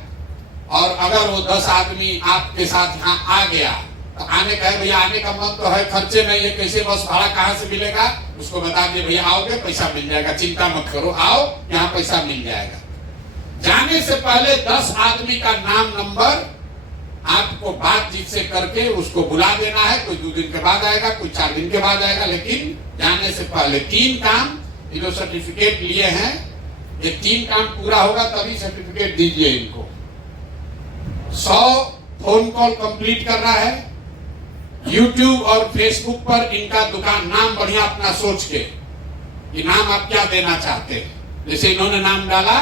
और अगर वो 10 आदमी आपके साथ यहाँ आ गया तो आने का है, भैया आने का मन तो है, खर्चे नहीं है, कैसे बस भाड़ा कहाँ से मिलेगा, उसको बता दिए भैया आओगे पैसा मिल जाएगा, चिंता मत करो, आओ यहाँ पैसा मिल जाएगा। जाने से पहले 10 आदमी का नाम नंबर आपको बातचीत से करके उसको बुला देना है। कोई 2 दिन के बाद आएगा, कोई 4 दिन के बाद आएगा, लेकिन जाने से पहले 3 काम, ये जो सर्टिफिकेट लिए हैं, ये 3 काम पूरा होगा तभी सर्टिफिकेट दीजिए इनको। 100 फोन कॉल कंप्लीट करना है। YouTube और Facebook पर इनका दुकान नाम बढ़िया अपना सोच के, कि नाम आप क्या देना चाहते हैं। जैसे इन्होंने नाम डाला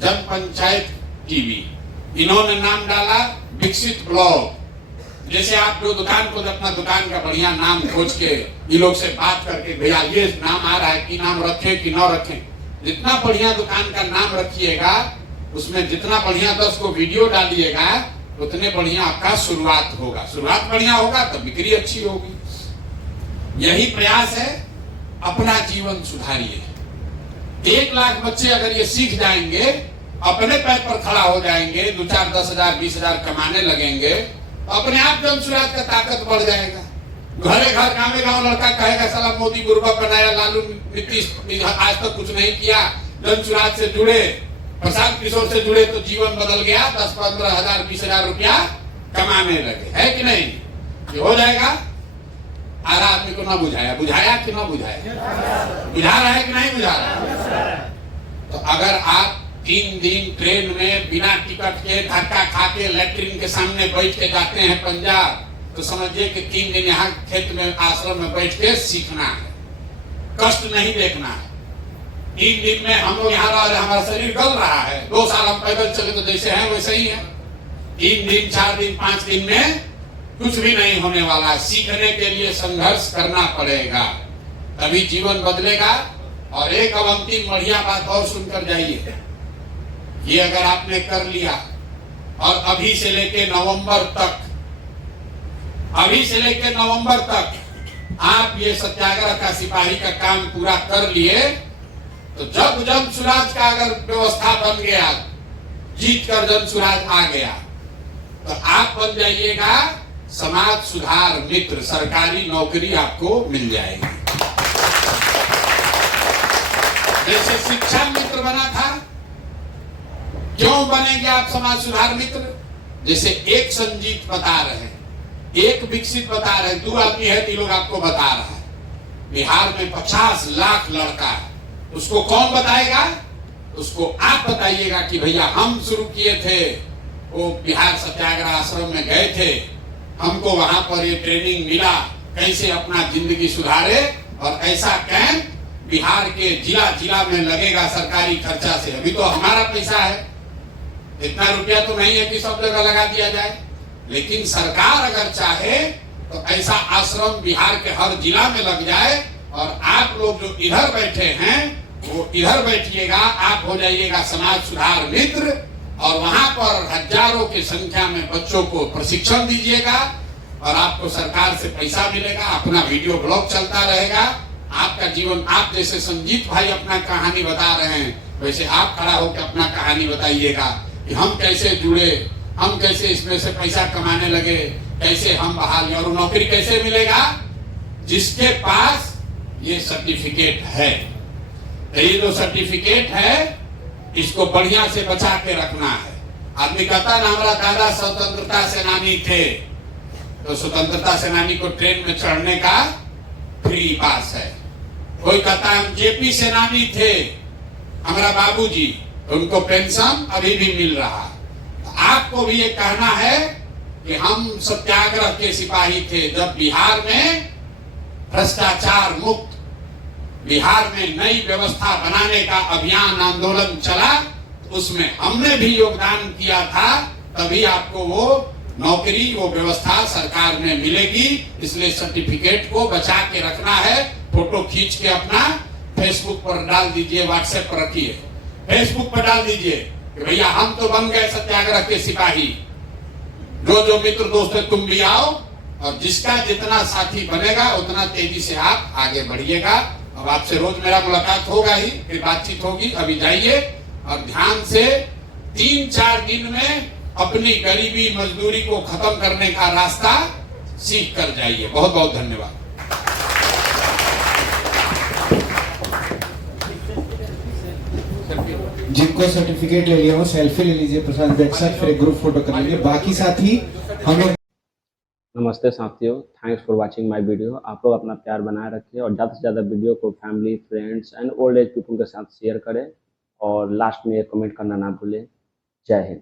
जन पंचायत टीवी, इन्होंने नाम डाला विकसित ब्लॉग। जैसे आप जो दुकान को अपना दुकान का बढ़िया नाम खोज के ये लोग से बात करके, भैया ये नाम आ रहा है कि नाम रखें कि न रखें, जितना बढ़िया दुकान का नाम रखिएगा, उसमें जितना बढ़िया 10 को वीडियो डालिएगा, उतने बढ़िया आपका शुरुआत होगा। शुरुआत बढ़िया होगा तो बिक्री अच्छी होगी। यही प्रयास है, अपना जीवन सुधारिए। 1 लाख बच्चे अगर ये सीख जाएंगे, अपने पैर पर खड़ा हो जाएंगे, 2-4 10 हजार 20 हजार कमाने लगेंगे, तो अपने आप जन सुराज का ताकत बढ़ जाएगा। घरे घर गाँव गाँव लड़का कहेगा साला मोदी गुरबा बनाया, लालू नीतीश आज तक कुछ नहीं किया। जन सुराज से जुड़े, प्रशांत किशोर से जुड़े तो जीवन बदल गया, 10-15 हजार 20 हजार रुपया कमाने लगे, है कि नहीं? ये हो जाएगा। आरा आदमी को ना बुझाया, बुझाया कि ना बुझाया? बुझा रहा है कि नहीं बुझा रहा? तो अगर आप 3 दिन ट्रेन में बिना टिकट के धक्का खा के लैट्रिन के सामने बैठ के जाते हैं पंजाब, तो समझिए कि 3 दिन यहाँ खेत में आश्रम में बैठ के सीखना है, कष्ट नहीं देखना है। 3 दिन में हम लोग यहाँ रह रहे, हमारा शरीर गल रहा है। 2 साल हम पैदल चले तो जैसे हैं वैसे ही है। 3 दिन 4 दिन 5 दिन में कुछ भी नहीं होने वाला। सीखने के लिए संघर्ष करना पड़ेगा, तभी जीवन बदलेगा। और एक अब अंतिम बढ़िया बात और सुनकर जाइए, ये अगर आपने कर लिया और अभी से लेके नवंबर तक आप ये सत्याग्रह का सिपाही का काम पूरा कर लिए, तो जब जन सुराज का अगर व्यवस्था बन गया, जीत कर जन सुराज आ गया, तो आप बन जाइएगा समाज सुधार मित्र, सरकारी नौकरी आपको मिल जाएगी। जैसे शिक्षा मित्र बना था, क्यों बनेंगे आप समाज सुधार मित्र? जैसे एक संजीत बता रहे हैं, एक विकसित बता रहे हैं, 2 आदमी है, 3 लोग आपको बता रहा है। बिहार में 50 लाख लड़का है, उसको कौन बताएगा? उसको आप बताइएगा कि भैया हम शुरू किए थे, वो बिहार सत्याग्रह आश्रम में गए थे, हमको वहां पर ये ट्रेनिंग मिला, कैसे अपना जिंदगी सुधारे। और ऐसा कैंप बिहार के जिला जिला में लगेगा सरकारी खर्चा से। अभी तो हमारा पैसा है, इतना रुपया तो नहीं है कि सब जगह लगा दिया जाए, लेकिन सरकार अगर चाहे तो ऐसा आश्रम बिहार के हर जिला में लग जाए। और आप लोग जो इधर बैठे हैं वो इधर बैठिएगा, आप हो जाइएगा समाज सुधार मित्र, और वहां पर हजारों की संख्या में बच्चों को प्रशिक्षण दीजिएगा और आपको सरकार से पैसा मिलेगा, अपना वीडियो ब्लॉग चलता रहेगा, आपका जीवन, आप जैसे संजीत भाई अपना कहानी बता रहे हैं वैसे आप खड़ा होकर अपना कहानी बताइएगा कि हम कैसे जुड़े, हम कैसे इसमें से पैसा कमाने लगे, कैसे हम बहाल, और नौकरी कैसे मिलेगा? जिसके पास ये सर्टिफिकेट है। तो ये जो सर्टिफिकेट है इसको बढ़िया से बचा के रखना है। आदमी कहता ना हमारा दादा स्वतंत्रता सेनानी थे, तो स्वतंत्रता सेनानी को ट्रेन में चढ़ने का फ्री पास है। कोई कहता हम जेपी सेनानी थे, हमारा बाबूजी, तो उनको पेंशन अभी भी मिल रहा। तो आपको भी ये कहना है कि हम सत्याग्रह के सिपाही थे। जब बिहार में भ्रष्टाचार मुक्त, बिहार में नई व्यवस्था बनाने का अभियान आंदोलन चला, तो उसमें हमने भी योगदान किया था, तभी आपको वो नौकरी, वो व्यवस्था सरकार में मिलेगी। इसलिए सर्टिफिकेट को बचा के रखना है। फोटो खींच के अपना फेसबुक पर डाल दीजिए, व्हाट्सएप पर रखिए, फेसबुक पर डाल दीजिए कि भैया हम तो बन गए सत्याग्रह के सिपाही। जो मित्र दोस्त है तुम भी आओ, और जिसका जितना साथी बनेगा उतना तेजी से आप आगे बढ़िएगा। अब आपसे रोज मेरा मुलाकात होगा ही, फिर बातचीत होगी। अभी जाइए और ध्यान से 3-4 दिन में अपनी गरीबी मजदूरी को खत्म करने का रास्ता सीख कर जाइए। बहुत बहुत धन्यवाद। जिनको सर्टिफिकेट ले लिया हो सेल्फी ले लीजिए प्रशांत बैठ सर, फिर एक ग्रुप फोटो कर लीजिए। बाकी साथी हम लोग। नमस्ते साथियों, thanks for watching my video. आप लोग अपना प्यार बनाए रखिए और ज़्यादा से ज़्यादा वीडियो को family, friends and old age people के साथ शेयर करें और लास्ट में एक कमेंट करना ना भूलें। जय हिंद।